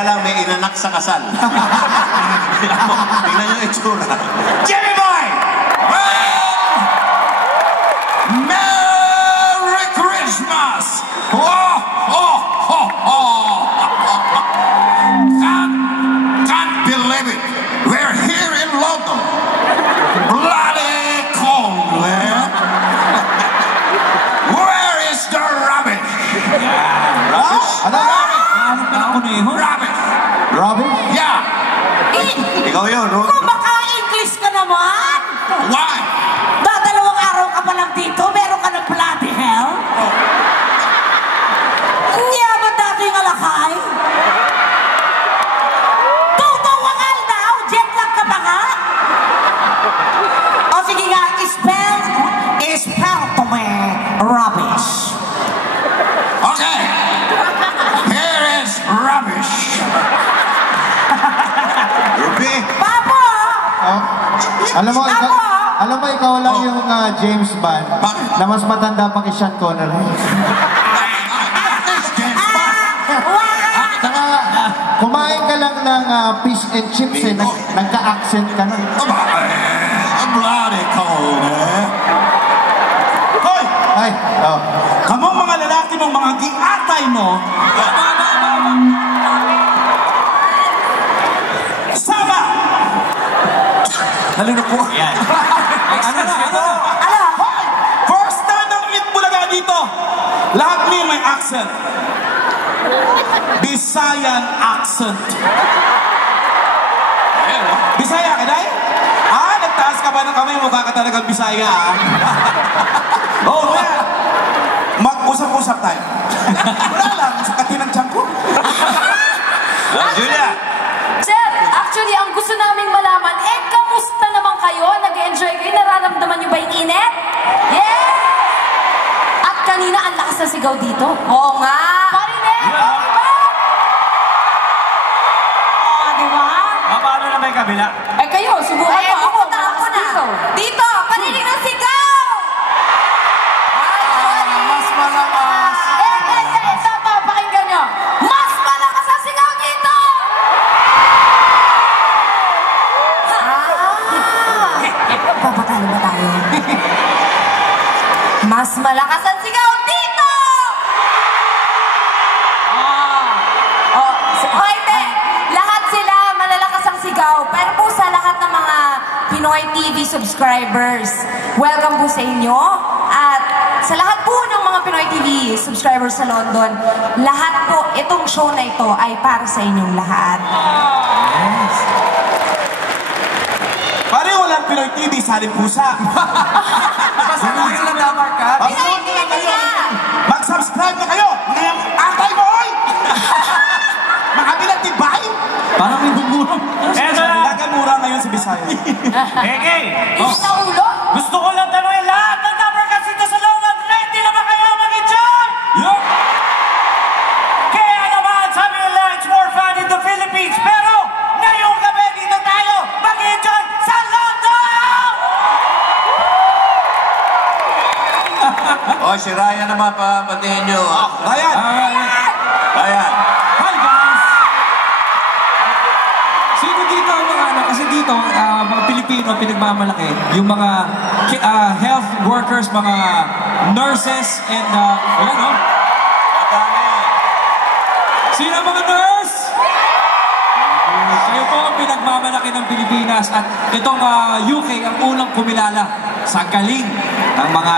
Kaya lang may inanak sa kasal. Tingnan nyo yung itsura. Jimmy Boy! Merry Christmas! Can't believe it. We're here in London. Bloody cold, man. Where is the rubbish? Rubbish? Rubbish. Robin? Yeah. Ikaw yun, no? Kung maka-English ka naman. Why? Dadalawang araw ka pa lang dito, meron ka ng bloody hell. Hindi ba dati yung alakay? Tutuwangal daw, jet lag ka ba nga? O sige nga, spell to me, rubbish. Okay. Here is rubbish. Ruby? Papa! Alam mo, ikaw lang yung James Bond na mas matanda pa kay Sean Connery. Kumain ka lang ng fish and chips eh, nagka-accent ka na. I'm bloody cold, eh? Hoy! Ay, Kamong mga lalaki mong mga giatay mo, sama! Halina po. Yan. Ano? First time nang meet Bulaga dito. Lahat niyo may accent. Bisayan accent. Bisaya ka, day? Nagtaas ka ba ng kamay? Mukha ka talagang Bisaya, Oo, man. Mag-usap-usap tayo. Wala lang, sa katinang tiyan ko. Julia! Sir, actually, ang gusto naming malaman, kamusta naman kayo? Nag-enjoy kayo? Nararamdaman nyo ba yung init? Yeah! At kanina, ang lakas na sigaw dito. Oo nga! Parinet! Okay ba? Diba? Paano na may kabila? Kayo, subukan mo. Ako, malakas dito. Dito, panilig ng sigaw! mas malakas. Ito pa, pakinggan nyo. Mas malakas ang sigaw dito! Papatalo ba tayo? Mas malakas ang sigaw dito! Hindi. Lahat sila malalakas ang sigaw. Pero po sa lahat ng mga Pinoy TV subscribers, welcome po sa inyo. At sa lahat po ng mga Pinoy TV subscribers sa London, lahat po, itong show na ito ay para sa inyong lahat. Yes. Pare, walang Pinoy TV, saling pusa. Sunod sila damar ka. Pinoy TV nga! Mag-subscribe na kayo! Mga atay mo, oy! Mga bilang-tibay! Parang may bumurang. Nagamura ngayon sa Bisaya. Ege! Init na ulo! Gusto ko lang tanongin lahat ng number kasi dito sa London. Ready na ba kayo mag-enjoy? Yup! Kaya naman, sabi nila, it's more fun in the Philippines. Pero, ngayong gabi dito tayo mag-enjoy sa London! O, si Ryan naman, papatingin nyo. Ryan! Ryan. Hi, guys! Sino dito ang mga kasi dito, mga Pilipino pinagmamalaki, yung mga health workers, mga nurses, and, wala, no? Sino ang mga nurse? Kayo po ang pinagmamalaki ng Pilipinas at itong UK ang unang kumilala sa galing ng mga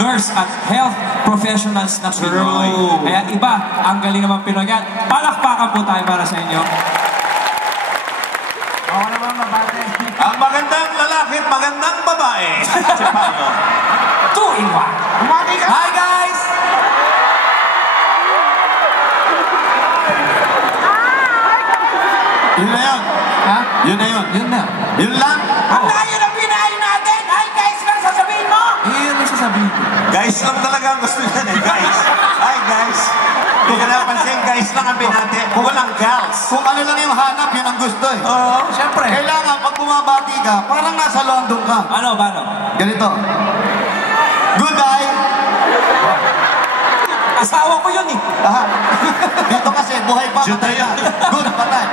nurse at health professionals na Pinoy. Kaya iba ang galing naman Pinoy. Palakpakan po tayo para sa inyo. Ako naman mabate. Ang magandang lalaki at magandang babae. Si Paolo. 2-in-1. Hi, guys! Yun na yun. Ha? Yun na yun. Yun na. Yun lang. Ang layo ng pinayo natin! Ay, guys, lang sasabihin mo! Iyon ang sasabihin. Guys lang talaga ang gusto nila eh. Guys. Hi, guys. Hindi ka napansin, guys lang ang binati. Walang gals. Kung ano lang yung hanap, yun ang gusto eh. Oo, siyempre. Kailangan pag bumabati ka, parang nasa London ka. Paano? Ganito. Good day. Asawa ko yun eh. Dito kasi, buhay pa, patay na. Good, patay.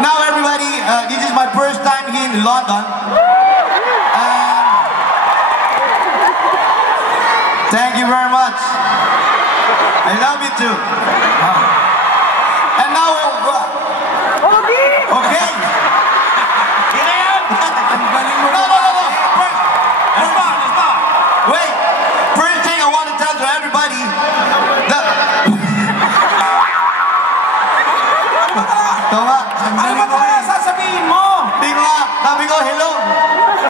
Now everybody, this is my first time here in London. Thank you very much. I love you too. And now